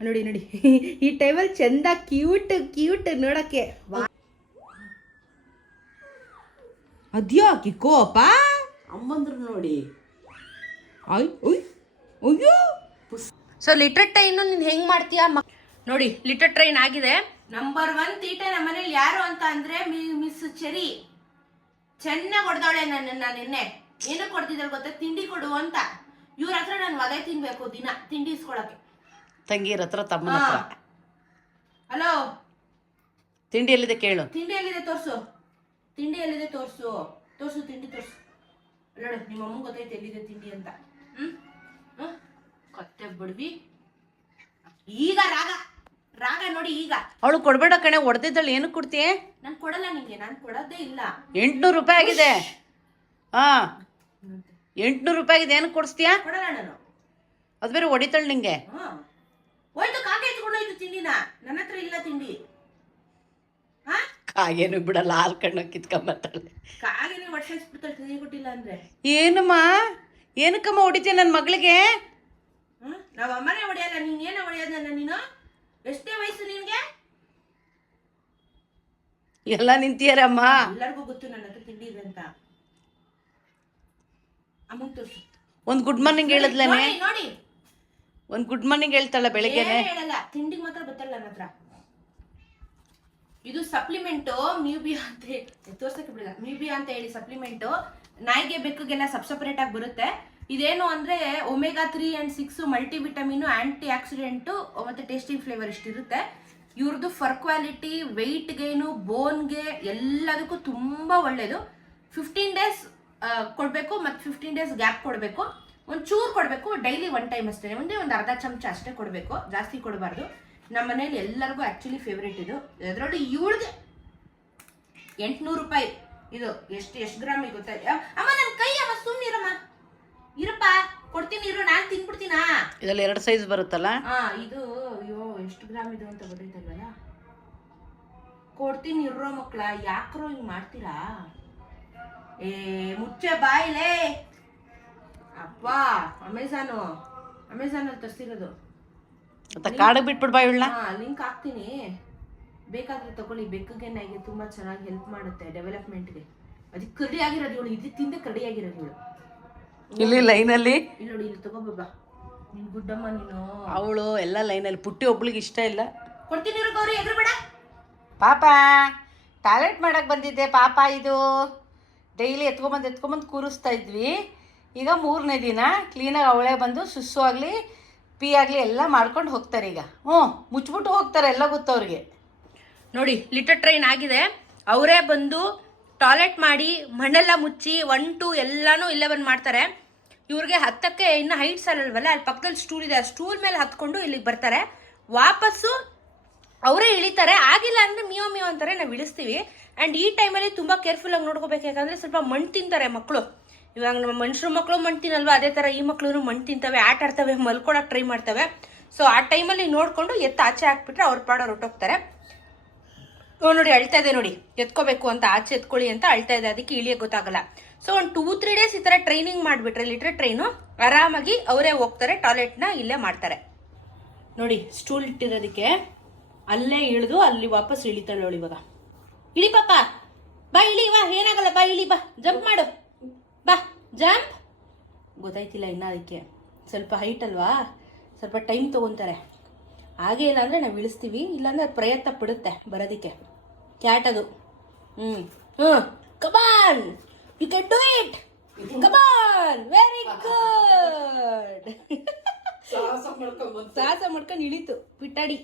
ನೋಡಿ ನೋಡಿ. ಈ ಟೈಮಲ್ಲಿ ಚೆಂದ ಕ್ಯೂಟ್ ಕ್ಯೂಟ್ ನೋಡಕ್ಕೆ. ಆಕಿ ಕೋಪ? ಅಮ್ಮಂದ್ರು ನೋಡಿ. ಅಯ್ಯೋ ಸೊ ಲಿಟರ್ ಟ್ರೈನ್ ನೀನ್ ಹೆಂಗ್ ಮಾಡ್ತೀಯಾ ನೋಡಿ ಲಿಟರ್ ಟ್ರೈನ್ ಆಗಿದೆ. ನಂಬರ್ ಒನ್ ತೀಟೆ ನಮ್ಮ ಮನೇಲಿ ಯಾರು ಅಂತ ಅಂದ್ರೆ ಮಿಸ್ ಚೆರಿ ಚೆನ್ನಾಗಿ ಹೊಡೆದವಳೆ ನನ್ನ ನಿನ್ನೆ ಏನಕ್ಕೆ ಕೊಡ್ತಿದ್ದಾಳೆ ಗೊತ್ತಾ? ತಿಂಡಿ ಕೊಡು ಅಂತ. ಇವ್ರ ಹತ್ರ ನಾನು ಒದೆ ತಿನ್ಬೇಕು ದಿನ ತಿಂಡಿ ಇಸ್ಕೊಳಕ್ಕೆ. ತಂಗಿರ ಹತ್ರ ತಮ್ಮನ ಹತ್ರ. ಹಲೋ ತಿಂಡಿ ಎಲ್ಲಿದೆ ಕೇಳು. ತಿಂಡಿ ಎಲ್ಲಿದೆ ತೋರ್ಸು. ತಿಂಡಿ ಎಲ್ಲಿದೆ ತೋರ್ಸು. ತೋರ್ಸು ತಿಂಡಿ ತೋರ್ಸು. ನೋಡು ನಿಮ್ಮ ಅಮ್ಮ ಗೊತ್ತೈತೆ ಎಲ್ಲಿದೆ ತಿಂಡಿ ಅಂತ. ಹ್ಮ್? ಕತ್ತೆ ಬಿಡ್ವಿ. ಈಗ ರಾಗ. ರಾಗ ನೋಡಿ ಈಗ. ಅವಳು ಕೊಡ್ಬೇಡ ಕಣೆ ಹೊಡೆದಿದ್ದಳು ಏನು ಕೊಡ್ತೀಯ? ನಾನು ಕೊಡಲ್ಲ ನಿಂಗೆ ನಾನು ಕೊಡೋದೇ ಇಲ್ಲ. ಎಂಟ್ನೂರು ರೂಪಾಯಿ ಆಗಿದೆ. ಹಾ. ಎಂಟ್ನೂರು ರೂಪಾಯಿ ಆಗಿದೆ ಏನು ಕೊಡಿಸ್ತೀಯಾ? ಕೊಡಲ್ಲ ನಾನು. ಅದು ಬೇರೆ ಹೊಡಿತಾಳೆ ನಿಂಗೆ. ಹಾ. ಹೋಯ್ತು ಕಾಗೆ ಎತ್ಕೊಂಡೋಯ್ತು ತಿಂಡಿನ. ನನ್ನ ಹತ್ರ ಇಲ್ಲ ತಿಂಡಿ. ಹಾ? ಕಾಗೇನು ಬಿಡಲ್ಲ ಆರು ಕಣ್ಣು ಕಿತ್ಕೊಂಬತ್ತಾಳೆ ಕಾಗೆನೇ ವರ್ಷಿಸ್ಬಿಡ್ತಾಳೆ ತಿಂಡಿ ಕೊಟ್ಟಿಲ್ಲ ಅಂದ್ರೆ. ಏನಮ್ಮ? ಏನಕ್ಕಮ್ಮ ಹೊಡಿತೀಯ ನನ್ನ ಮಗಳಿಗೆ? ಹ್ಮ್? ನಾವ್ ಅಮ್ಮನೇ ಹೊಡೆಯಲ್ಲ ನೀನ್ ಏನ ಹೊಡೆಯೋದನ್ನ ನೀನು? ಎಷ್ಟೇ ವಯಸ್ಸು ನಿನ್ಗೆ? ಎಲ್ಲ ನಿಂತಿಯಾರಮ್ಮ. ಎಲ್ಲರಿಗೂ ಗೊತ್ತು ನನ್ನ ಹತ್ರ ತಿಂಡಿ ಇದೆ ಅಂತ. ಅಮ್ಮಂಗ್ ತೋರ್ಸು. ಒಂದು ಗುಡ್ ಮಾರ್ನಿಂಗ್ ಹೇಳಿದ್ಲೇನೆ. ನೋಡಿ ನೋಡಿ. ಒಂದು ಗುಡ್ ಮಾರ್ನಿಂಗ್ ಹೇಳ್ತಾಳ ಬೆಳಿಗ್ಗೆ ಹೇಳಲ್ಲ, ತಿಂಡಿಗೆ ಮಾತ್ರ ಗೊತ್ತಲ್ಲ ನನ್ನ ಹತ್ರ. ಇದು ಸಪ್ಲಿಮೆಂಟ್ ಮ್ಯೂಬಿಯಾ ಅಂತ ತೋರ್ಸಕ್ಕೆ ಬಿಡಲ್ಲ, ಮ್ಯೂಬಿಯಾ ಅಂತ ಹೇಳಿ ಸಪ್ಲಿಮೆಂಟ್ ನಾಯಿಗೆ ಬೆಕ್ಕಗೆಲ್ಲ ಸಬ್ ಸಪರೇಟ್ ಆಗಿ ಬರುತ್ತೆ. ಇದೇನು ಅಂದ್ರೆ omega three and six multivitamin antioxidant ಮತ್ತೆ ಟೇಸ್ಟಿಂಗ್ ಫ್ಲೇವರ್ ಇಷ್ಟಿರುತ್ತೆ. ಇವ್ರದ್ದು ಫರ್ ಕ್ವಾಲಿಟಿ ವೆಯ್ಟ್ ಗೇನು ಬೋನ್ಗೆ ಎಲ್ಲದಕ್ಕೂ ತುಂಬಾ ಒಳ್ಳೇದು. ಫಿಫ್ಟೀನ್ ಡೇಸ್ ಕೊಡಬೇಕು, ಮತ್ತೆ ಫಿಫ್ಟೀನ್ ಡೇಸ್ ಗ್ಯಾಪ್ ಕೊಡಬೇಕು. ಒಂದು ಚೂರು ಕೊಡಬೇಕು ಡೈಲಿ ಒನ್ ಟೈಮ್ ಅಷ್ಟೇ. ಒಂದೇ ಒಂದು ಅರ್ಧ ಚಮಚ ಅಷ್ಟೇ ಕೊಡಬೇಕು. ಜಾಸ್ತಿ ಕೊಡಬಾರ್ದು. ನಮ್ಮ ಮನೇಲಿ ಎಲ್ಲರಿಗೂ ಆ್ಯಕ್ಚುಲಿ ಫೇವ್ರೇಟ್ ಇದು. ಅದರೊಳಗೆ ಇವಳಿಗೆ ಎಂಟ್ನೂರು ರೂಪಾಯಿ. ಇದು ಎಷ್ಟು ಎಷ್ಟು ಗ್ರಾಮ್ ಗೊತ್ತಾಯ್ತು ಅಮ್ಮ ನನ್ನ ಕೈ ಅಮ್ಮ ಸುಮ್ಮನಿರಮ್ಮ ಇರಪ್ಪ ಕೊಡ್ತೀನಿ ಇರು ನಾನು ತಿನ್ಬಿಡ್ತೀನಾ? ಇದರಲ್ಲಿ ಎರಡು ಸೈಜ್ ಬರುತ್ತಲ್ಲ? ಹಾಂ ಇದು ಅಯ್ಯೋ ಎಷ್ಟು ಗ್ರಾಮ್ ಇದು ಅಂತ ಗೊತ್ತಾಯ್ತಲ್ಲ ಕೊಡ್ತೀನಿ ಇರೋ ಮಕ್ಕಳ ಯಾಕ್ರೋ ಹಿಂಗೆ ಮಾಡ್ತೀರಾ? ಏ ಮುಚ್ಚೆ ಬಾಯಿಲೇ. ಅಪ್ಪ ಅಮೆಝಾನು ಅಮೆಝಾನಲ್ಲಿ ತರಿಸಿರೋದು. ಮತ್ತೆ ಕಾಡಿಗೆ ಬಿಟ್ಬಿಡ್ಬಾ ಇವಳನ್ನ. ಲಿಂಕ್ ಹಾಕ್ತೀನಿ. ಬೇಕಾದ್ರೆ ತಗೊಳ್ಳಿ ಬೆಕ್ಕಗೆ ನಾಯಿಗೆ ತುಂಬಾ ಚೆನ್ನಾಗಿ ಹೆಲ್ಪ್ ಮಾಡುತ್ತೆ ಡೆವಲಪ್ಮೆಂಟ್ಗೆ ಅದಕ್ಕೆ ಕರಡಿ ಆಗಿರೋದು ಇವಳು ಇದು ತಿಂದೆ ಕಡಿ ಆಗಿರೋದು ಇವಳು. ಇಲ್ಲಿ ಲೈನಲ್ಲಿ? ಇಲ್ಲಿ ನೋಡಿ ಇಲ್ಲಿ ತಗೋಬಾ ನಿನ್ ಗುಡ್ಡಮ್ಮ ನೀನು. ಅವಳು ಎಲ್ಲ ಲೈನಲ್ಲಿ ಪುಟ್ಟಿ ಒಬ್ಳಿಗೆ ಇಷ್ಟ ಇಲ್ಲ. ಕೊಡ್ತೀನಿ ಗೌರಿ ಎದುರು ಬೇಡ ಪಾಪ ಟಾಯ್ಲೆಟ್ ಮಾಡಕ್ಕೆ ಬಂದಿದ್ದೆ ಪಾಪ ಇದು. ಡೈಲಿ ಎತ್ಕೊಂಬಂದು ಎತ್ಕೊಂಬಂದು ಕೂರಿಸ್ತಾ ಇದ್ವಿ. ಈಗ ಮೂರನೇ ದಿನ ಕ್ಲೀನಾಗಿ ಅವಳೆ ಬಂದು, ಸುಸ್ಸು ಆಗಲಿ, ಪೀ ಆಗಲಿ ಎಲ್ಲ ಮಾಡ್ಕೊಂಡು ಹೋಗ್ತಾರೆ ಈಗ. ಹ್ಞೂ, ಮುಚ್ಬಿಟ್ಟು ಹೋಗ್ತಾರೆ ಎಲ್ಲ ಗೊತ್ತವ್ರಿಗೆ ನೋಡಿ ಲಿಟರ್ ಟ್ರೈನ್ ಆಗಿದೆ. ಅವರೇ ಬಂದು ಟಾಯ್ಲೆಟ್ ಮಾಡಿ, ಮಣ್ಣೆಲ್ಲ ಮುಚ್ಚಿ ಒನ್ ಟು ಎಲ್ಲಾನು ಇಲ್ಲೇ ಮಾಡ್ತಾರೆ. ಇವ್ರಿಗೆ ಹತ್ತಕ್ಕೆ ಇನ್ನು ಹೈಟ್ ಸಾಲಲ್ವಲ್ಲ ಅಲ್ಲಿ ಪಕ್ಕದಲ್ಲಿ ಸ್ಟೂಲ್ ಇದೆ. ಆ ಸ್ಟೂಲ್ ಮೇಲೆ ಹತ್ಕೊಂಡು ಇಲ್ಲಿಗೆ ಬರ್ತಾರೆ. ವಾಪಸ್ಸು ಅವರೇ ಇಳಿತಾರೆ. ಆಗಿಲ್ಲ ಅಂದ್ರೆ ಮಿಯೋ ಮಿಯೋ ಅಂತಾರೆ, ನಾವು ಇಳಿಸ್ತೀವಿ. ಆ್ಯಂಡ್ ಈ ಟೈಮಲ್ಲಿ ತುಂಬ ಕೇರ್ಫುಲ್ ಆಗಿ ನೋಡ್ಕೋಬೇಕು. ಯಾಕಂದ್ರೆ ಸ್ವಲ್ಪ ಮಣ್ಣು ತಿಂತಾರೆ ಮಕ್ಕಳು. ಇವಾಗ ನಮ್ಮ ಮನುಷ್ಯರ ಮಕ್ಕಳು ಮಣ್ಣು ಅದೇ ಥರ ಈ ಮಕ್ಕಳು ಮಣ್ಣು ತಿಂತವೆ, ಆಟ ಆಡ್ತವೆ ಮಲ್ಕೊಳಕ್ಕೆ ಟ್ರೈ ಮಾಡ್ತವೆ. ಸೊ ಆ ಟೈಮಲ್ಲಿ ನೋಡಿಕೊಂಡು ಎತ್ತ ಆಚೆ ಹಾಕ್ಬಿಟ್ರೆ ಅವ್ರ ಪಾಡೋರು ಹೊಟ್ಟೋಗ್ತಾರೆ ನೋಡಿ ಅಳ್ತಾ ಇದೆ ನೋಡಿ. ಎತ್ಕೋಬೇಕು ಅಂತ ಆಚೆ ಎತ್ಕೊಳ್ಳಿ ಅಂತ ಅಳ್ತಾ ಇದೆ. ಅದಕ್ಕೆ ಇಳಿಯೋ ಗೊತ್ತಾಗಲ್ಲ. ಸೊ ಒಂದು ಟೂ ತ್ರೀ ಡೇಸ್ ಈ ಥರ ಟ್ರೈನಿಂಗ್ ಮಾಡಿಬಿಟ್ರೆ ಲಿಟ್ರ್ ಟ್ರೈನು ಆರಾಮಾಗಿ ಅವರೇ ಹೋಗ್ತಾರೆ ಟಾಯ್ಲೆಟ್ನ ಇಲ್ಲೇ ಮಾಡ್ತಾರೆ. ನೋಡಿ ಸ್ಟೂಲ್ ಇಟ್ಟಿರೋದಕ್ಕೆ ಅಲ್ಲೇ ಇಳಿದು ಅಲ್ಲಿ ವಾಪಸ್ ಇಳಿತಾಳೆ ಅವಳು ಇವಾಗ. ಇಳಿ ಬಾ ಇಳಿ, ಬಾ, ಏನಾಗಲ್ಲ, ಬಾ, ಇಳಿ, ಬಾ. ಜಂಪ್ ಮಾಡು. ಬಾ ಜಂಪ್ ಗೊತ್ತಾಯ್ತಿಲ್ಲ ಇನ್ನ ಅದಕ್ಕೆ. ಸ್ವಲ್ಪ ಹೈಟ್ ಅಲ್ವಾ? ಸ್ವಲ್ಪ ಟೈಮ್ ತಗೊಂತಾರೆ. ಹಾಗೆ ಇಲ್ಲ ಅಂದರೆ ನಾವು ಇಳಿಸ್ತೀವಿ ಇಲ್ಲಾಂದರೆ ಅದು ಪ್ರಯತ್ನ ಪಡುತ್ತೆ ಬರೋದಕ್ಕೆ. ಕ್ಯಾಟ್ ಅದು. ಹ್ಞೂ ಹ್ಞೂ come on you can do it come on very good ಸಾಹಸ ಮಾಡ್ಕೊಂಡು ಇಳೀತು. ಪಿಟ್ಟಾಡಿ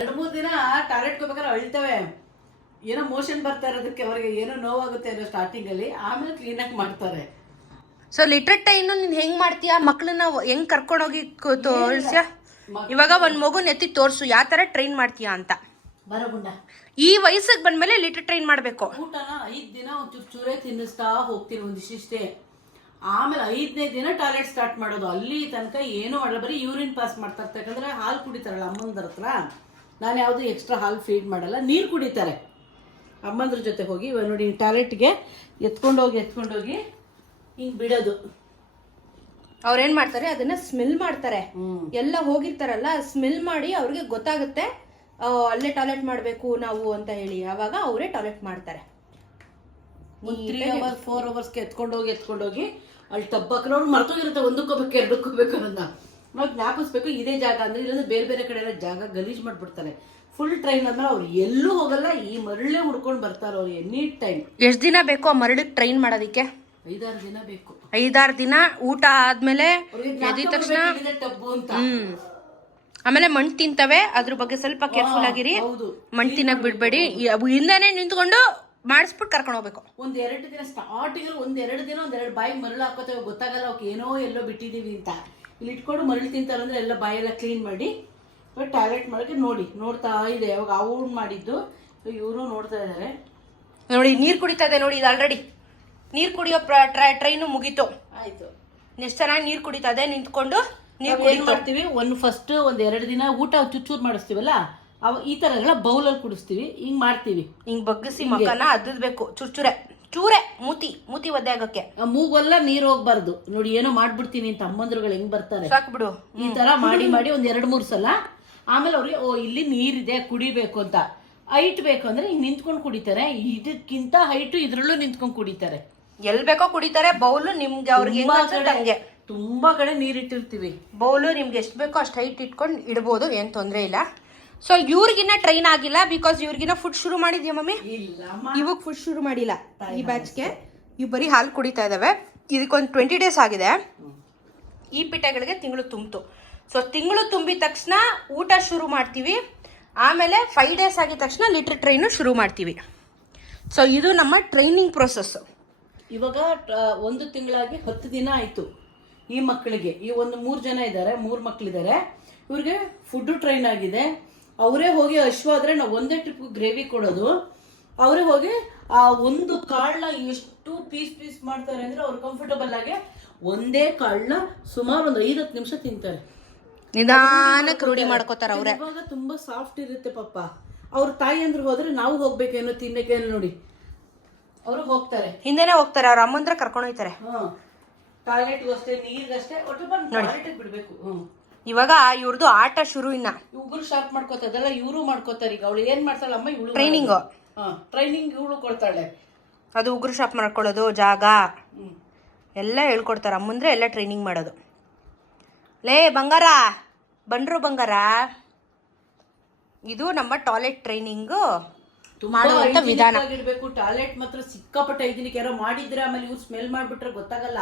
ಎರಡು ಮೂರು ದಿನ ಟಾಯ್ಲೆಟ್ಗೆ ಹೋಗ್ಬೇಕಾದ್ರೆ ಅಳ್ತವೆ. ಏನೋ ಮೋಷನ್ ಬರ್ತಾ ಇರೋದಕ್ಕೆ ಅವ್ರಿಗೆ ಏನೋ ನೋವಾಗುತ್ತೆ ಅನ್ನೋ ಸ್ಟಾರ್ಟಿಂಗಲ್ಲಿ ಆಮೇಲೆ ಕ್ಲೀನಾಗಿ ಮಾಡ್ತಾರೆ. ಸೊ ಲಿಟ್ರ್ ಟೈನು ನೀನು ಹೆಂಗ್ ಮಾಡ್ತೀಯಾ? ಮಕ್ಳನ್ನ ಹೆಂಗ್ ಕರ್ಕೊಂಡೋಗಿ ತೋರಿಸ್ಯಾ? ಇವಾಗ ಒಂದ್ ಮಗು ಎತ್ತಿ ತೋರ್ಸು ಯಾವ ಥರ ಟ್ರೈನ್ ಮಾಡ್ತೀಯಾ ಅಂತ. ಈ ವಯಸ್ಸಿಗೆ ಬಂದ್ಮೇಲೆ ಲಿಟ್ರ್ ಟ್ರೈನ್ ಮಾಡ್ಬೇಕು. ಊಟನ ಐದು ದಿನ ಒಂದು ಚೂರು ತಿನ್ನಿಸ್ತಾ ಹೋಗ್ತೀನಿ ಒಂದಿಷ್ಟಿಷ್ಟೇ. ಆಮೇಲೆ ಐದನೇ ದಿನ ಟಾಯ್ಲೆಟ್ ಸ್ಟಾರ್ಟ್ ಮಾಡೋದು. ಅಲ್ಲಿ ತನಕ ಏನು ಮಾಡಲ್ಲ. ಬರೀ ಯೂರಿನ್ ಪಾಸ್ ಮಾಡ್ತಾ ಇರ್ತಕ್ಕಂದ್ರೆ ಯಾಕಂದ್ರೆ ಹಾಲು ಕುಡಿತಾರಲ್ಲ ಅಮ್ಮಂದ್ರ ಹತ್ರ. ನಾನು ಯಾವುದು ಎಕ್ಸ್ಟ್ರಾ ಹಾಲು ಫೀಡ್ ಮಾಡಲ್ಲ. ನೀರು ಕುಡಿತಾರೆ. ಅಮ್ಮಂದ್ರ ಜೊತೆ ಹೋಗಿ ಇವಾಗ ನೋಡಿ ಟಾಯ್ಲೆಟ್ಗೆ ಎತ್ಕೊಂಡೋಗಿ ಎತ್ಕೊಂಡೋಗಿ ಹಿಂಗೆ ಬಿಡೋದು. ಅವ್ರೇನ್ ಮಾಡ್ತಾರೆ ಅದನ್ನ ಸ್ಮೆಲ್ ಮಾಡ್ತಾರೆ. ಎಲ್ಲ ಹೋಗಿರ್ತಾರಲ್ಲ ಸ್ಮೆಲ್ ಮಾಡಿ ಅವ್ರಿಗೆ ಗೊತ್ತಾಗುತ್ತೆ ಅಲ್ಲೇ ಟಾಯ್ಲೆಟ್ ಮಾಡಬೇಕು ನಾವು ಅಂತ ಹೇಳಿ. ಅವಾಗ ಅವರೇ ಟಾಯ್ಲೆಟ್ ಮಾಡ್ತಾರೆ. ತ್ರೀ ಅವರ್ಸ್ ಫೋರ್ ಅವರ್ಸ್ಗೆ ಎತ್ಕೊಂಡೋಗಿ ಎತ್ಕೊಂಡೋಗಿ ಅಲ್ಲಿ ನೋಡಿ ಮರ್ತೋಗಿರುತ್ತೆ. ಒಂದಕ್ಕೆ ಎರಡಕ್ಕೋಬೇಕು ಅನ್ನೋದನ್ನ. ನಾವು ಜ್ಞಾಪಿಸ್ಬೇಕು ಇದೇ ಜಾಗ ಅಂದ್ರೆ ಇಲ್ಲಾಂದ್ರೆ ಬೇರೆ ಬೇರೆ ಕಡೆ ಎಲ್ಲ ಜಾಗ ಗಲೀಜ್ ಮಾಡ್ಬಿಡ್ತಾರೆ ಫುಲ್ ಟ್ರೈನ್ ಅಂದ್ರೆ ಅವ್ರು ಎಲ್ಲೂ ಹೋಗಲ್ಲ ಈ ಮರಳೇ ಹುಡ್ಕೊಂಡು ಬರ್ತಾರೆ ಅವ್ರು ಎನಿ ಟೈಮ್ ಎಷ್ಟ್ ದಿನ ಬೇಕು ಆ ಮರಳಿಗೆ ಟ್ರೈನ್ ಮಾಡೋದಕ್ಕೆ? ಐದಾರು ದಿನ ಬೇಕು. ಐದಾರು ದಿನ ಊಟ ಆದ್ಮೇಲೆ ತಕ್ಷಣ ಬರ್ಬೇಕು ಟಬ್ಬು ಅಂತ. ಹ್ಮ್. ಆಮೇಲೆ ಮಣ್ಣು ತಿಂತವೆ ಅದ್ರ ಬಗ್ಗೆ ಸ್ವಲ್ಪ ಕೇರ್ಫುಲ್ ಆಗಿರಿ. ಹೌದು. ಮಣ್ಣು ತಿನ್ನಕ್ ಬಿಡ್ಬೇಡಿ. ಹಿಂದೆನೆ ನಿಂತ್ಕೊಂಡು ಮಾಡಿಸ್ಬಿಟ್ಟು ಕರ್ಕೊಂಡು ಹೋಗ್ಬೇಕು. ಒಂದ್ ಎರಡು ದಿನ ಸ್ಟಾರ್ಟಿಂಗ್ ಒಂದ್ ಎರಡು ದಿನ ಒಂದ್ ಎರಡು ಬಾಯಿ ಮರಳು ಹಾಕೋತೇವೆ ಗೊತ್ತಾಗಲ್ಲ ಅವ್ಕೆ ಏನೋ ಎಲ್ಲೋ ಬಿಟ್ಟಿದೀವಿ ಅಂತ. ಇಲ್ಲಿ ಇಟ್ಕೊಂಡು ಮರಳು ತಿಂತಾರಂದ್ರೆ ಎಲ್ಲ ಬಾಯೆಲ್ಲ ಕ್ಲೀನ್ ಮಾಡಿ ಟಾಯ್ಲೆಟ್ ಮಾಡಕ್ಕೆ ನೋಡಿ ನೋಡ್ತಾ ಇದೆ ಅವಾಗ ಅವ್ರು ಮಾಡಿದ್ದು. ಇವರು ನೋಡ್ತಾ ಇದ್ದಾರೆ ನೋಡಿ ನೀರ್ ಕುಡಿತಾ ಇದೆ ನೋಡಿ ಇದು ಆಲ್ರೆಡಿ ನೀರ್ ಕುಡಿಯೋ ಟ್ರೈನು ಮುಗೀತು. ಆಯ್ತು. ಎಷ್ಟು ಚೆನ್ನಾಗಿ ನೀರ್ ಕುಡಿತಾ ಇದೆ ನಿಂತ್ಕೊಂಡು ನೀರ್ ಏನು ಮಾಡ್ತೀವಿ ಒಂದು ಫಸ್ಟ್ ಒಂದ್ ಎರಡು ದಿನ ಊಟ ಚುಚ್ಚೂರ್ ಮಾಡಿಸ್ತೀವಲ್ಲ ಅವ ಈ ತರ ಎಲ್ಲ ಬೌಲಲ್ಲಿ ಕುಡಿಸ್ತೀವಿ ಹಿಂಗ್ ಮಾಡ್ತೀವಿ. ಹಿಂಗ್ ಬಗ್ಗಿಸಿ ಮಕ್ಕನ ಅದ್ದಬೇಕು ಚುರ್ಚುರೆ. ಚೂರೆ ಮೂತಿ ಮೂತಿ ಒದ್ದೆ ಆಗಕ್ಕೆ. ಆ ಮೂಗೆಲ್ಲ ನೀರ್ ಹೋಗ್ಬಾರ್ದು. ನೋಡಿ ಏನೋ ಮಾಡ್ಬಿಡ್ತೀನಿ ಅಂತ ಅಮ್ಮಂದ್ರುಗಳು ಹೆಂಗ್ ಬರ್ತಾರೆ. ಸಾಕು ಬಿಡು. ಈ ತರ ಮಾಡಿ ಮಾಡಿ ಒಂದ್ ಎರಡ್ ಮೂರ್ ಸಲ. ಆಮೇಲೆ ಅವ್ರಿಗೆ ಓ ಇಲ್ಲಿ ನೀರಿದೆ ಕುಡಿಬೇಕು ಅಂತ. ಹೈಟ್ ಬೇಕು ಅಂದ್ರೆ ಹಿಂಗ್ ನಿಂತ್ಕೊಂಡು ಕುಡಿತಾರೆ. ಇದಕ್ಕಿಂತ ಹೈಟ್ ಇದ್ರಲ್ಲೂ ನಿಂತ್ಕೊಂಡು ಕುಡಿತಾರೆ. ಎಲ್ ಬೇಕೋ ಕುಡಿತಾರೆ ಬೌಲು ನಿಮ್ಗೆ ಅವ್ರಿಗೆ ತುಂಬಾ ಕಡೆ ಹಂಗೆ. ತುಂಬಾ ಕಡೆ ನೀರಿಟ್ಟಿರ್ತೀವಿ. ಬೌಲು ನಿಮ್ಗೆ ಎಷ್ಟು ಬೇಕೋ ಅಷ್ಟು ಹೈಟ್ ಇಟ್ಕೊಂಡು ಇಡ್ಬೋದು ಏನು ತೊಂದ್ರೆ ಇಲ್ಲ. ಸೊ ಇವ್ರಿಗಿನ್ನ ಟ್ರೈನ್ ಆಗಿಲ್ಲ ಬಿಕಾಸ್ ಇವ್ರಿಗಿನ್ನ ಫುಡ್ ಶುರು ಮಾಡಿದ್ಯಾ ಮಮ್ಮಿ? ಇಲ್ಲಮ್ಮ ಇವಾಗ ಫುಡ್ ಶುರು ಮಾಡಿಲ್ಲ ಈ ಬ್ಯಾಚ್ಗೆ ಇವು ಬರೀ ಹಾಲು ಕುಡಿತಾ ಇದ್ದಾವೆ ಇದಕ್ಕೊಂದು ಟ್ವೆಂಟಿ ಡೇಸ್ ಆಗಿದೆ. ಈ ಪಿಟ್ಟೆಗಳಿಗೆ ತಿಂಗಳು ತುಂಬಿತು. ಸೊ ತಿಂಗಳು ತುಂಬಿದ ತಕ್ಷಣ ಊಟ ಶುರು ಮಾಡ್ತೀವಿ. ಆಮೇಲೆ ಫೈವ್ ಡೇಸ್ ಆಗಿದ ತಕ್ಷಣ ಲಿಟ್ರ್ ಟ್ರೈನು ಶುರು ಮಾಡ್ತೀವಿ. ಸೊ ಇದು ನಮ್ಮ ಟ್ರೈನಿಂಗ್ ಪ್ರೊಸೆಸ್ ಇವಾಗ ಒಂದು ತಿಂಗಳಾಗಿ ಹತ್ತು ದಿನ ಆಯ್ತು ಈ ಮಕ್ಕಳಿಗೆ. ಈ ಒಂದು ಮೂರು ಜನ ಇದ್ದಾರೆ ಮೂರು ಮಕ್ಕಳಿದ್ದಾರೆ ಇವ್ರಿಗೆ ಫುಡ್ ಟ್ರೈನ್ ಆಗಿದೆ. ಅವರೇ ಹೋಗಿ ಅಶ್ವ ಆದರೆ ನಾವು ಒಂದೇ ಟ್ರಿಪ್ ಗ್ರೇವಿ ಕೊಡೋದು. ಅವರೇ ಹೋಗಿ ಆ ಒಂದು ಕಾಳನ್ನ ಎಷ್ಟು ಪೀಸ್ ಪೀಸ್ ಮಾಡ್ತಾರೆ ಅಂದ್ರೆ ಅವ್ರು ಕಂಫರ್ಟಬಲ್ ಆಗಿ ಒಂದೇ ಕಾಳನ್ನ ಸುಮಾರು ಒಂದು ಐದತ್ತು ನಿಮಿಷ ತಿಂತಾರೆ. ನಿಧಾನಕ್ಕೆ ರೂಢಿ ಮಾಡ್ಕೋತಾರೆ ಅವ್ರೆ. ಇವಾಗ ತುಂಬಾ ಸಾಫ್ಟ್ ಇರುತ್ತೆ ಪಾಪ. ಅವ್ರ ತಾಯಿ ಅಂದ್ರೆ ಹೋದ್ರೆ ನಾವು ಹೋಗ್ಬೇಕೇನೋ ತಿನ್ನಕ್ಕೆ ನೋಡಿ. ಅವರು ಹೋಗ್ತಾರೆ. ಹಿಂದೆನೆ ಹೋಗ್ತಾರೆ ಅವ್ರ ಅಮ್ಮಂದ್ರ ಕರ್ಕೊಂಡು ಹೋಗ್ತಾರೆ ಹ್ಮ್. ಟಾಯ್ಲೆಟ್ಗೂ ಅಷ್ಟೇ ನೀರಿಗಷ್ಟೇ ಒಟ್ಟು ಬಿಡ್ಬೇಕು. ಹ್ಮ್. ಇವಾಗ ಇವ್ರದ್ದು ಆಟ ಶುರು ಇನ್ನ. ಇವ್ರು ಶಾರ್ಪ್ ಮಾಡ್ಕೋತದಲ್ಲ ಇವರು ಮಾಡ್ಕೋತಾರೆ ಈಗ. ಅವಳು ಏನ್ ಮಾಡ್ತಾಳ ಅಮ್ಮ? ಇವಳು ಟ್ರೈನಿಂಗ್ ಹಾ ಟ್ರೈನಿಂಗ್ ಇವಳು ಕೊಡ್ತಾಳೆ. ಅದು ಉಗುರು ಶಾಪ್ ಮಾಡ್ಕೊಳ್ಳೋದು ಜಾಗ. ಎಲ್ಲ ಹೇಳ್ಕೊಡ್ತಾರೆ. ಅಮ್ಮಂದ್ರೆ ಎಲ್ಲ ಟ್ರೈನಿಂಗ್ ಮಾಡೋದು. ಲೇ ಬಂಗಾರ. ಬಂದ್ರು ಬಂಗಾರ. ಇದು ನಮ್ಮ ಟಾಯ್ಲೆಟ್ ಟ್ರೈನಿಂಗ್ ಮಾಡುವಂತ ವಿಧಾನ. ಟಾಯ್ಲೆಟ್ ಮಾತ್ರ ಸಿಕ್ಕಾಪಟ್ಟೆ ಹೈಜಿನಿಕ್. ಯಾರೋ ಮಾಡಿದ್ರೆ ಆಮೇಲೆ ಇವ್ರು ಸ್ಮೆಲ್ ಮಾಡ್ಬಿಟ್ರೆ ಗೊತ್ತಾಗಲ್ಲ.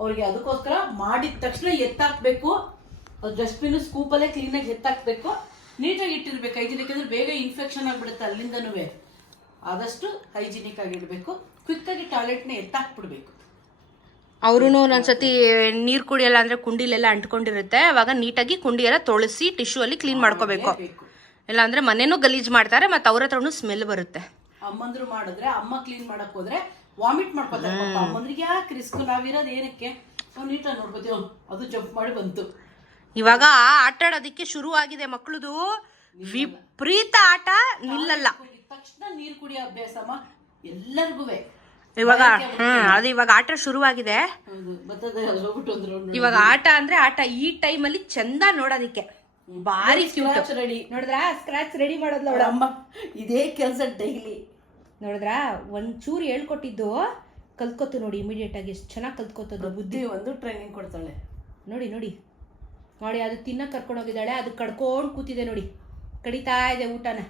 ಅವ್ರಿಗೆ ಅದಕ್ಕೋಸ್ಕರ ಮಾಡಿದ ತಕ್ಷಣ ಎತ್ತಾಕ್ಬೇಕು. ಡಸ್ಟ್ಬಿನ್ ಸ್ಕೂಪಲ್ಲೇ ಕ್ಲೀನಾಗಿ ಎತ್ತಾಕ್ಬೇಕು. ನೀಟಾಗಿ ಇಟ್ಟಿರ್ಬೇಕು. ಹೈಜಿನಿಕ್ ಅಂದ್ರೆ ಬೇಗ ಇನ್ಫೆಕ್ಷನ್ ಆಗ್ಬಿಡುತ್ತೆ ಅಲ್ಲಿಂದನೂ ಆದಷ್ಟು ಹೈಜಿನಿಕ್ ಆಗಿಡ್ಬೇಕು ಕ್ವಿಕ್ ಆಗಿ ಟಾಯ್ಲೆಟ್ನ ಎತ್ತಾಕ್ಬಿಡ್ಬೇಕು. ಅವರು ಒಂದೊಂದ್ಸತಿ ನೀರು ಕುಡಿಯಲ್ಲ ಅಂದ್ರೆ ಕುಂಡಿಲೆಲ್ಲ ಅಂಟ್ಕೊಂಡಿರುತ್ತೆ. ಅವಾಗ ನೀಟಾಗಿ ಕುಂಡಿ ಎಲ್ಲ ತೊಳಸಿ ಟಿಶ್ಯೂ ಅಲ್ಲಿ ಕ್ಲೀನ್ ಮಾಡ್ಕೋಬೇಕು. ಬೇಕು ಇಲ್ಲ ಅಂದ್ರೆ ಮನೇನೂ ಗಲೀಜ್ ಮಾಡ್ತಾರೆ ಮತ್ತೆ ಅವ್ರ ಹತ್ರನೂ ಸ್ಮೆಲ್ ಬರುತ್ತೆ. ಅಮ್ಮಂದ್ರು ಮಾಡಿದ್ರೆ ಅಮ್ಮ ಕ್ಲೀನ್ ಮಾಡಕ್ ಹೋದ್ರೆ ವಾಮಿಟ್ ಮಾಡ್ಕೋತಾರೆ ಅಮ್ಮಂದ್ರಿಗೆ ಯಾಕೆ ರಿಸ್ಕ್ ನಾವಿರೋದು ಏನಕ್ಕೆ? ನೀಟಾಗಿ ನೋಡ್ಬೋದು. ಅದು ಜಂಪ್ ಮಾಡಿ ಬಂತು. ಇವಾಗ ಆಟ ಆಡೋದಕ್ಕೆ ಶುರು ಆಗಿದೆ ಮಕ್ಳದು. ವಿಪರೀತ ಆಟ ನಿಲ್ಲಲ್ಲ. ತಕ್ಷಣ ನೀರು ಕುಡಿಯೋ ಅಭ್ಯಾಸಮ್ಮ ಎಲ್ಲರಿಗೂ. ಇವಾಗ ಹ್ಮ್ ಅದು ಇವಾಗ ಆಟ ಶುರುವಾಗಿದೆ. ಇವಾಗ ಆಟ ಅಂದ್ರೆ ಆಟ ಈ ಟೈಮ್ ಅಲ್ಲಿ ಚಂದ ನೋಡೋದಿಕ್ಕೆ. ಬಾರಿ ಕ್ಯೂಟ್ ರೆಡಿ ನೋಡಿದ್ರಾ? ಸ್ಕ್ರಾಚ್ ರೆಡಿ ಮಾಡೋದ್ಲ ಅಮ್ಮ ಇದೇ ಕೆಲಸ ಡೈಲಿ ನೋಡಿದ್ರಾ? ಒಂದ್ ಚೂರು ಹೇಳ್ಕೊಟ್ಟಿದ್ದು. ಕಲ್ತ್ಕೊತು ನೋಡಿ ಇಮಿಡಿಯೇಟ್ ಆಗಿ. ಎಷ್ಟು ಚೆನ್ನಾಗಿ ಕಲ್ತ್ಕೋತದ ಬುದ್ಧಿ ಒಂದು ಟ್ರೈನಿಂಗ್ ಕೊಡ್ತಾಳೆ. ನೋಡಿ ನೋಡಿ. ನೋಡಿ ಅದು ತಿನ್ನ ಕರ್ಕೊಂಡೋಗಿದ್ದಾಳೆ ಅದು ಕಡ್ಕೊಂಡು ಕೂತಿದೆ ನೋಡಿ. ಕಡಿತಾ ಇದೆ ಊಟನ.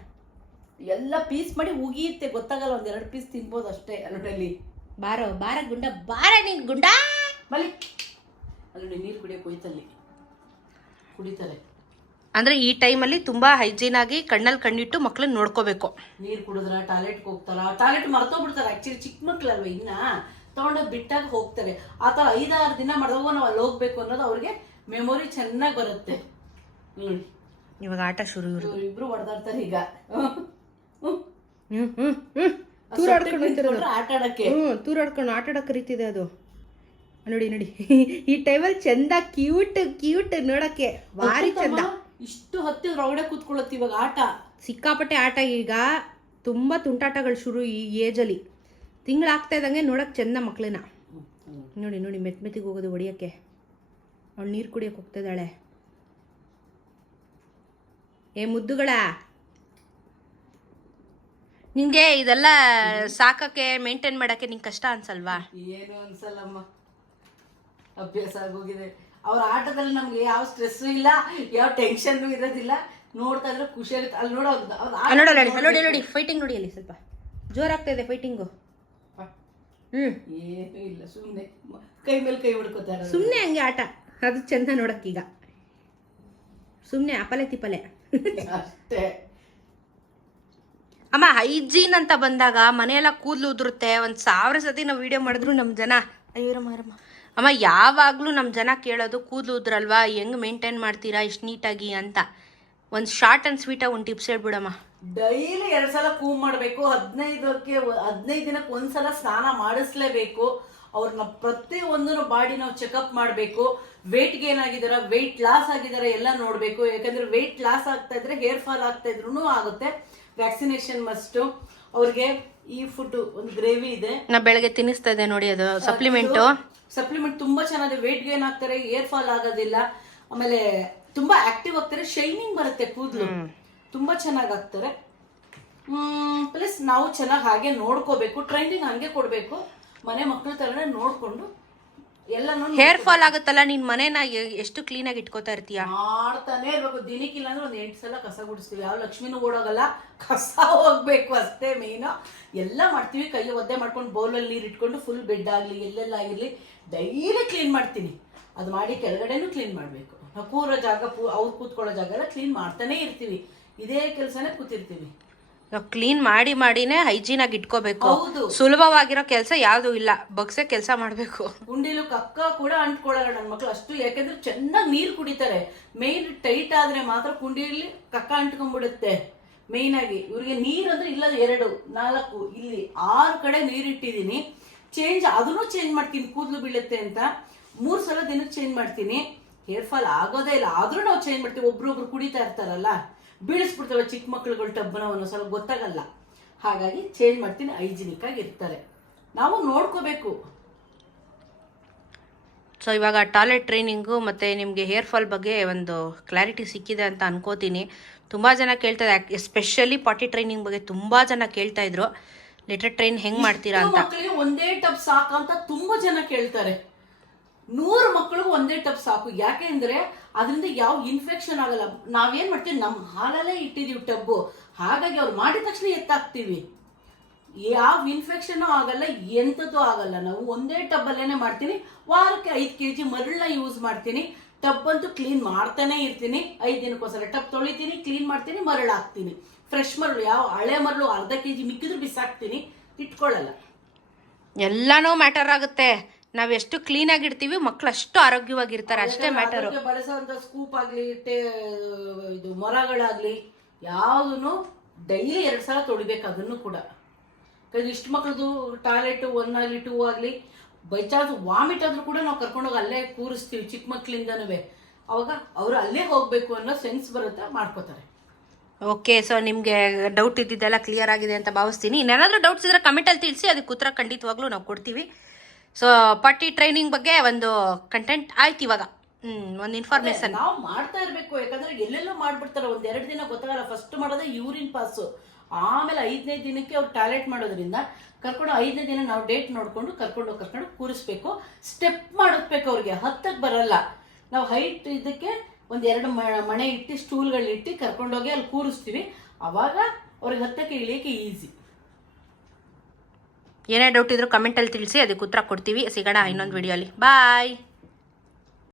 ಎಲ್ಲ ಪೀಸ್ ಮಾಡಿ ಉಗಿಯುತ್ತೆ ಗೊತ್ತಾಗಲ್ಲ ಒಂದು ಎರಡು ಪೀಸ್ ತಿನ್ಬೋದು ಅಷ್ಟೇ ಅಲ್ಲೊಟ್ಟಲ್ಲಿ ಬಾರೋ ಬಾರ ಗುಂಡ ಬಾರ ನಿನ್ ಗುಂಡ! ಮಲಿ ಅಲ್ಲಿ ನೀರು ಕುಡಿಯೋಕೆ ಹೋಯ್ತಲ್ಲಿ. ಕುಡಿತಾರೆ. ಅಂದ್ರೆ ಈ ಟೈಮಲ್ಲಿ ತುಂಬಾ ಹೈಜೀನ್ ಆಗಿ ಕಣ್ಣಲ್ಲಿ ಕಣ್ಣಿಟ್ಟು ಮಕ್ಳನ್ನ ನೋಡ್ಕೋಬೇಕು. ನೀರು ಕುಡಿದ್ರ ಟಾಯ್ಲೆಟ್ಗೆ ಹೋಗ್ತಾರ? ಟಾಯ್ಲೆಟ್ ಮರ್ತೋಗ್ಬಿಡ್ತಾರೆ ಆಕ್ಚುಲಿ ಚಿಕ್ಕ ಮಕ್ಕಳಲ್ವ ಇನ್ನ. ತಗೊಂಡೋಗಿ ಬಿಟ್ಟಾಗ ಹೋಗ್ತಾರೆ. ಆ ಥರ ಐದಾರು ದಿನ ಮಾಡಿದಾಗ ನಾವು ಅಲ್ಲಿ ಹೋಗ್ಬೇಕು ಅನ್ನೋದು ಅವ್ರಿಗೆ ಮೆಮೊರಿ ಚೆನ್ನಾಗಿ ಬರುತ್ತೆ. ನೋಡಿ ಇವಾಗ ಆಟ ಶುರು ಇವ್ರು ಇವ್ರಿಬ್ರು ಹೊಡೆದಾಡ್ತಾರೆ ಈಗ. ಹ್ಮ್ ಹ್ಮ್ ಹ್ಮ್. ತೂರಾಡ್ಕೊಂಡು ಆಟ ಆಡಕ್ಕೆ. ಹ್ಮ್ ತೂರಾಡ್ಕೊಂಡು ಆಟ ಕರೀತಿದೆ ಅದು. ನೋಡಿ ನೋಡಿ. ಈ ಟೈಮಲ್ಲಿ ಚಂದ ಕ್ಯೂಟ್ ಕ್ಯೂಟ್ ನೋಡಕ್ಕೆ. ಭಾರಿ ಚಂದ. ಇಷ್ಟು ಹತ್ತಿರ ಒಳಗಡೆ ಕೂತ್ಕೊಳ್ಳುತ್ತೆ ಇವಾಗ ಆಟ. ಸಿಕ್ಕಾಪಟ್ಟೆ ಆಟ ಈಗ. ತುಂಬ ತುಂಟಾಟಗಳು ಶುರು ಈ ಏಜಲ್ಲಿ. ತಿಂಗಳಾಗ್ತಾ ಇದ್ದಂಗೆ ನೋಡೋಕೆ ಚೆಂದ ಮಕ್ಕಳನ್ನ ನೋಡಿ ನೋಡಿ ಮೆತ್ ಮೆತ್ತಿಗೆ ಹೋಗೋದು ಹೊಡಿಯೋಕ್ಕೆ. ಅವಳು ನೀರು ಕುಡಿಯೋಕೆ ಹೋಗ್ತಿದ್ದಾಳೆ. ಏ ಮುದ್ದುಗಳ? ನಿಂಗೆ ಇದೆಲ್ಲ ಸಾಕಕ್ಕೆ ಮೇಂಟೈನ್ ಮಾಡಕ್ಕೆ ನಿಂಗೆ ಕಷ್ಟ ಅನ್ಸಲ್ವಾ? ಏನು ಅನ್ಸಲ್ಲಮ್ಮ. ಅಭ್ಯಾಸ ಆಗೋಗಿದೆ. ಅವ್ರ ಆಟದಲ್ಲಿ ನಮ್ಗೆ ಯಾವ ಸ್ಟ್ರೆಸ್ ಇಲ್ಲ ಯಾವ ಟೆನ್ಷನ್ ಇರೋದಿಲ್ಲ. ನೋಡ್ತಾ ಇದ್ರೆ ಖುಷಿ ಆಗುತ್ತೆ. ಅಲ್ಲಿ ನೋಡೋ ಅವ್ರ್ದ್- ಅವ್ರ್ದ್ ಆಟ ಅಲ್ಲಿ ನೋಡಿ ನೋಡಿ ನೋಡಿ ನೋಡಿ ಫೈಟಿಂಗ್ ನೋಡಿ ಅಲ್ಲಿ ಸ್ವಲ್ಪ. ಜೋರಾಗ್ತಾ ಇದೆ ಫೈಟಿಂಗು ಹ್ಮ್. ಏನೂ ಇಲ್ಲ ಸುಮ್ಮನೆ ಕೈ ಮೇಲೆ ಕೈ ಹೊಡ್ಕೋತಾರೆ ಸುಮ್ಮನೆ ಹಂಗೆ ಆಟ. ಅದು ಚಂದ ನೋಡಕ್ಕೀಗ. ಸುಮ್ಮನೆ ಅಪಲೆ ತಿಪ್ಪಲೆ ಅಷ್ಟೇ. ಅಮ್ಮ ಹೈಜೀನ್ ಅಂತ ಬಂದಾಗ ಮನೆಯೆಲ್ಲ ಕೂದಲು ಉದುರುತ್ತೆ ಒಂದು ಸಾವಿರ ಸತಿ ನಾವು ವಿಡಿಯೋ ಮಾಡಿದ್ರು ನಮ್ಮ ಜನ. ಅಯ್ಯೋರಮ್ಮ ಅಮ್ಮ ಅಮ್ಮ ಯಾವಾಗಲೂ ನಮ್ಮ ಜನ ಕೇಳೋದು ಕೂದಲು ಉದ್ರಲ್ವಾ ಹೆಂಗೆ ಮೇಂಟೈನ್ ಮಾಡ್ತೀರಾ ಇಷ್ಟು ನೀಟಾಗಿ ಅಂತ. ಒಂದು ಶಾರ್ಟ್ ಆ್ಯಂಡ್ ಸ್ವೀಟಾಗಿ ಒಂದು ಟಿಪ್ಸ್ ಹೇಳ್ಬಿಡಮ್ಮ. ಡೈಲಿ ಎರಡು ಸಲ ಕೂಮ್ ಮಾಡಬೇಕು ಹದಿನೈದಕ್ಕೆ ಹದಿನೈದು ದಿನಕ್ಕೆ ಒಂದ್ಸಲ ಸ್ನಾನ ಮಾಡಿಸ್ಲೇಬೇಕು. ಅವ್ರನ್ನ ಪ್ರತಿ ಒಂದನ್ನು ಬಾಡಿ ನಾವು ಚೆಕಪ್ ಮಾಡಬೇಕು. ವೆಯ್ಟ್ ಗೇನ್ ಆಗಿದಾರ ವೆಯ್ಟ್ ಲಾಸ್ ಆಗಿದಾರ ಎಲ್ಲ ನೋಡಬೇಕು. ಯಾಕಂದ್ರೆ ವೆಯ್ಟ್ ಲಾಸ್ ಆಗ್ತಾ ಇದ್ರೆ ಹೇರ್ ಫಾಲ್ ಆಗ್ತಾ ಇದ್ರು ಆಗುತ್ತೆ. ವ್ಯಾಕ್ಸಿನೇಷನ್ ಮಸ್ಟು ಅವ್ರಿಗೆ ಈ ಫುಡ್ ಒಂದು ಗ್ರೇವಿ ಇದೆ. ನಾ ಬೆಳಗ್ಗೆ ತಿನ್ನಿಸ್ತಾ ಇದೆ ನೋಡಿ ಅದು ಸಪ್ಲಿಮೆಂಟ್ ಸಪ್ಲಿಮೆಂಟ್ ತುಂಬಾ ಚೆನ್ನಾಗಿದೆ. ವೆಯ್ಟ್ ಗೇನ್ ಆಗ್ತಾರೆ ಏರ್ ಫಾಲ್ ಆಗೋದಿಲ್ಲ. ಆಮೇಲೆ ತುಂಬಾ ಆಕ್ಟಿವ್ ಆಗ್ತಾರೆ ಶೈನಿಂಗ್ ಬರುತ್ತೆ ಕೂದಲು. ತುಂಬಾ ಚೆನ್ನಾಗಿ ಆಗ್ತಾರೆ. ಪ್ಲಸ್ ನಾವು ಚೆನ್ನಾಗಿ ಹಾಗೆ ನೋಡ್ಕೋಬೇಕು ಟ್ರೈನಿಂಗ್ ಹಂಗೆ ಕೊಡ್ಬೇಕು. ಮನೆ ಮಕ್ಕಳ ತರನೇ ನೋಡ್ಕೊಂಡು ಎಲ್ಲನೂ ಹೇರ್ ಫಾಲ್ ಆಗುತ್ತಲ್ಲ ನಿನ್ ಮನೇನ ಎಷ್ಟು ಎಷ್ಟು ಆಗಿ ಇಟ್ಕೋತಾ ಇರ್ತೀಯ? ಮಾಡ್ತಾನೆ ಇರ್ಬೇಕು. ದಿನಕ್ಕಿಲ್ಲ ಅಂದ್ರೆ ಒಂದ್ ಎಂಟು ಸಲ ಕಸ ಗುಡಿಸ್ತೀವಿ. ಯಾವ ಲಕ್ಷ್ಮಿನೂ ಓಡೋಗಲ್ಲ. ಕಸ ಹೋಗ್ಬೇಕು ಅಷ್ಟೇ ಮೇನ್ ಎಲ್ಲ ಮಾಡ್ತೀವಿ. ಕೈ ಒದ್ದೆ ಮಾಡ್ಕೊಂಡು ಬೌಲಲ್ಲಿ ನೀರು ಇಟ್ಕೊಂಡು ಫುಲ್ ಬೆಡ್ ಆಗಲಿ ಎಲ್ಲೆಲ್ಲ ಆಗಿರಲಿ ಡೈಲಿ ಕ್ಲೀನ್ ಮಾಡ್ತೀನಿ. ಅದು ಮಾಡಿ ಕೆಳಗಡೆನೂ ಕ್ಲೀನ್ ಮಾಡಬೇಕು. ನಾವು ಕೂರೋ ಜಾಗ ಪೂ ಅವ್ರು ಕೂತ್ಕೊಳ್ಳೋ ಜಾಗ ಎಲ್ಲ ಕ್ಲೀನ್ ಮಾಡ್ತಾನೆ ಇರ್ತೀವಿ. ಇದೇ ಕೆಲಸನೇ ಕೂತಿರ್ತೀವಿ. ಕ್ಲೀನ್ ಮಾಡಿ ಮಾಡಿನೇ ಹೈಜೀನ್ ಆಗಿ ಇಟ್ಕೋಬೇಕು. ಹೌದು. ಸುಲಭವಾಗಿರೋ ಕೆಲಸ ಯಾವ್ದು ಇಲ್ಲ. ಬಗ್ಸೆ ಕೆಲಸ ಮಾಡಬೇಕು. ಗುಂಡಿಲು ಕಕ್ಕ ಕೂಡ ಅಂಟ್ಕೊಳ್ಳಲ್ಲ ನನ್ನ ಮಕ್ಳು ಅಷ್ಟು. ಯಾಕಂದ್ರೆ ಚೆನ್ನಾಗಿ ನೀರು ಕುಡಿತಾರೆ. ಮೇನ್ ಟೈಟ್ ಆದ್ರೆ ಮಾತ್ರ ಕುಂಡಿಲಿ ಕಕ್ಕ ಅಂಟ್ಕೊಂಡ್ಬಿಡುತ್ತೆ. ಮೇನ್ ಆಗಿ. ಇವ್ರಿಗೆ ನೀರು ಅಂದ್ರೆ ಇಲ್ಲ ಎರಡು ನಾಲ್ಕು ಇಲ್ಲಿ ಆರು ಕಡೆ ನೀರಿಟ್ಟಿದ್ದೀನಿ ಚೇಂಜ್ ಅದನ್ನು ಚೇಂಜ್ ಮಾಡ್ತೀನಿ. ಕೂದಲು ಬೀಳುತ್ತೆ ಅಂತ. ಮೂರು ಸಲ ದಿನಕ್ಕೆ ಚೇಂಜ್ ಮಾಡ್ತೀನಿ. ಹೇರ್ ಫಾಲ್ ಆಗೋದೇ ಇಲ್ಲ. ಆದ್ರೂ ನಾವು ಚೇಂಜ್ ಮಾಡ್ತೀವಿ. ಒಬ್ರೊಬ್ರು ಕುಡಿತಾ ಇರ್ತಾರಲ್ಲ. ಬೀಳಿಸ್ಬಿಡ್ತವೆ ಚಿಕ್ಕ ಮಕ್ಳುಗಳ ಟಬ್ಬನ ಸ್ವಲ್ಪ ಗೊತ್ತಾಗಲ್ಲ. ಹಾಗಾಗಿ ಚೇಂಜ್ ಮಾಡ್ತೀನಿ ಹೈಜಿನಿಕ್ ಆಗಿ ಇರ್ತಾರೆ. ನಾವು ನೋಡ್ಕೋಬೇಕು. ಸೊ ಇವಾಗ ಟಾಯ್ಲೆಟ್ ಟ್ರೈನಿಂಗು ಮತ್ತು ನಿಮಗೆ ಹೇರ್ ಫಾಲ್ ಬಗ್ಗೆ ಒಂದು ಕ್ಲಾರಿಟಿ ಸಿಕ್ಕಿದೆ ಅಂತ ಅನ್ಕೋತೀನಿ. ತುಂಬ ಜನ ಕೇಳ್ತಾರೆ ಎಸ್ಪೆಷಲಿ ಪಾಟಿ ಟ್ರೈನಿಂಗ್ ಬಗ್ಗೆ ತುಂಬ ಜನ ಕೇಳ್ತಾ ಇದ್ರು. ಲೆಟರ್ ಟ್ರೈನ್ ಹೆಂಗೆ ಮಾಡ್ತೀರಾ ಅಂತ. ಒಂದೇ ಟಬ್ ಸಾಕು ಅಂತ ತುಂಬಾ ಜನ ಕೇಳ್ತಾರೆ. ನೂರು ಮಕ್ಕಳಿಗೂ ಒಂದೇ ಟಬ್ ಸಾಕು. ಯಾಕೆ ಅಂದ್ರೆ ಅದರಿಂದ ಯಾವ ಇನ್ಫೆಕ್ಷನ್ ಆಗಲ್ಲ. ನಾವೇನ್ ಮಾಡ್ತೀವಿ? ನಮ್ಮ ಹಾಲಲ್ಲೇ ಇಟ್ಟಿದೀವಿ ಟಬ್ಬು ಹಾಗಾಗಿ ಅವ್ರು ಮಾಡಿದ ತಕ್ಷಣ ಎತ್ತಾಕ್ತಿವಿ. ಯಾವ ಇನ್ಫೆಕ್ಷನ್ ಆಗಲ್ಲ ಎಂಥದ್ದು ಆಗಲ್ಲ. ನಾವು ಒಂದೇ ಟಬ್ಬಲ್ಲೇನೆ ಮಾಡ್ತೀನಿ. ವಾರಕ್ಕೆ ಐದು ಕೆ ಜಿ ಮರಳನ್ನ ಯೂಸ್ ಮಾಡ್ತೀನಿ. ಟಬ್ ಅಂತೂ ಕ್ಲೀನ್ ಮಾಡ್ತಾನೆ ಇರ್ತೀನಿ. ಐದು ದಿನಕ್ಕೋಸ್ಕರ ಟಬ್ ತೊಳಿತೀನಿ ಕ್ಲೀನ್ ಮಾಡ್ತೀನಿ ಮರಳು ಹಾಕ್ತೀನಿ ಫ್ರೆಶ್ ಮರಳು, ಯಾವ ಹಳೆ ಮರಳು ಅರ್ಧ ಕೆ ಜಿ ಮಿಕ್ಕಿದ್ರು ಬಿಸಾಕ್ತೀನಿ. ಇಟ್ಕೊಳ್ಳಲ್ಲ. ಎಲ್ಲಾನು ಮ್ಯಾಟರ್ ಆಗುತ್ತೆ. ನಾವು ಎಷ್ಟು ಆಗಿರ್ತೀವಿ ಇರ್ತೀವಿ ಮಕ್ಳು ಅಷ್ಟು ಆರೋಗ್ಯವಾಗಿರ್ತಾರೆ ಅಷ್ಟೇ ಮ್ಯಾಟರ್ ಬಳಸುವಂತ ಸ್ಕೂಪ್ ಆಗ್ಲಿ ಟೇ ಇದು ಮೊರಗಳಾಗ್ಲಿ ಯಾವುದನ್ನು ಡೈಲಿ ಎರಡು ಸಲ ತೊಳಿಬೇಕು ಅದನ್ನು ಕೂಡ. ಇಷ್ಟು ಮಕ್ಳದು ಟಾಯ್ಲೆಟ್ ಒನ್ ಆಗಲಿ ಟೂ ಆಗಲಿ ಬೈ ಚಾನ್ಸ್ ವಾಮಿಟ್ ಆದ್ರೂ ಕೂಡ ನಾವು ಕರ್ಕೊಂಡೋಗಿ ಅಲ್ಲೇ ಕೂರಿಸ್ತೀವಿ ಚಿಕ್ಕ ಮಕ್ಳಿಂದನೂ ಅವಾಗ ಅವರು ಅಲ್ಲೇ ಹೋಗ್ಬೇಕು ಅನ್ನೋ ಸೆನ್ಸ್ ಬರುತ್ತೆ ಮಾಡ್ಕೋತಾರೆ. ಓಕೆ ಸೊ ನಿಮಗೆ ಡೌಟ್ ಇದ್ದಿದ್ದೆಲ್ಲ ಕ್ಲಿಯರ್ ಆಗಿದೆ ಅಂತ ಭಾವಿಸ್ತೀನಿ. ಇನ್ನೇನಾದರೂ ಡೌಟ್ಸ್ ಇದ್ರೆ ಕಮೆಂಟಲ್ಲಿ ತಿಳಿಸಿ ಅದಕ್ಕೆ ಉತ್ತರ ಖಂಡಿತವಾಗ್ಲೂ ನಾವು ಕೊಡ್ತೀವಿ. ಸೊ ಪಟ್ಟಿ ಟ್ರೈನಿಂಗ್ ಬಗ್ಗೆ ಒಂದು ಕಂಟೆಂಟ್ ಆಯ್ತು ಇವಾಗ. ಹ್ಮ್ ಒಂದು ಇನ್ಫಾರ್ಮೇಶನ್ ನಾವು ಮಾಡ್ತಾ ಇರ್ಬೇಕು. ಯಾಕಂದ್ರೆ ಎಲ್ಲೆಲ್ಲೋ ಮಾಡ್ಬಿಡ್ತಾರೆ. ಒಂದ್ ಎರಡು ದಿನ ಗೊತ್ತಾಗಲ್ಲ. ಫಸ್ಟ್ ಮಾಡೋದೇ ಯೂರಿನ್ ಪಾಸ್ ಆಮೇಲೆ ಐದನೇ ದಿನಕ್ಕೆ ಅವ್ರು ಟಾಯ್ಲೆಟ್ ಮಾಡೋದ್ರಿಂದ ಕರ್ಕೊಂಡು ಐದನೇ ದಿನ ನಾವು ಡೇಟ್ ನೋಡ್ಕೊಂಡು ಕರ್ಕೊಂಡು ಕರ್ಕೊಂಡು ಕೂರಿಸ್ಬೇಕು. ಸ್ಟೆಪ್ ಮಾಡಿಸ್ಬೇಕು ಅವ್ರಿಗೆ. ಹತ್ತಕ್ಕೆ ಬರಲ್ಲ. ನಾವು ಹೈಟ್ ಇದಕ್ಕೆ ಒಂದೆರಡು ಎರಡು ಮಣೆ ಇಟ್ಟು ಸ್ಟೂಲ್ಗಳು ಇಟ್ಟು ಕರ್ಕೊಂಡೋಗಿ ಅಲ್ಲಿ ಕೂರಿಸ್ತೀವಿ. ಅವಾಗ ಅವ್ರಿಗೆ ಹತ್ತಕ್ಕೆ ಇಳಿಯಕ್ಕೆ ಈಸಿ ಏನೇ ಡೌಟ್ ಇದ್ರೂ ಕಮೆಂಟಲ್ಲಿ ತಿಳಿಸಿ ಅದಕ್ಕೆ ಉತ್ತರ ಕೊಡ್ತೀವಿ. ಸಿಗೋಣ ಇನ್ನೊಂದು ವಿಡಿಯೋಲಿ ಬಾಯ್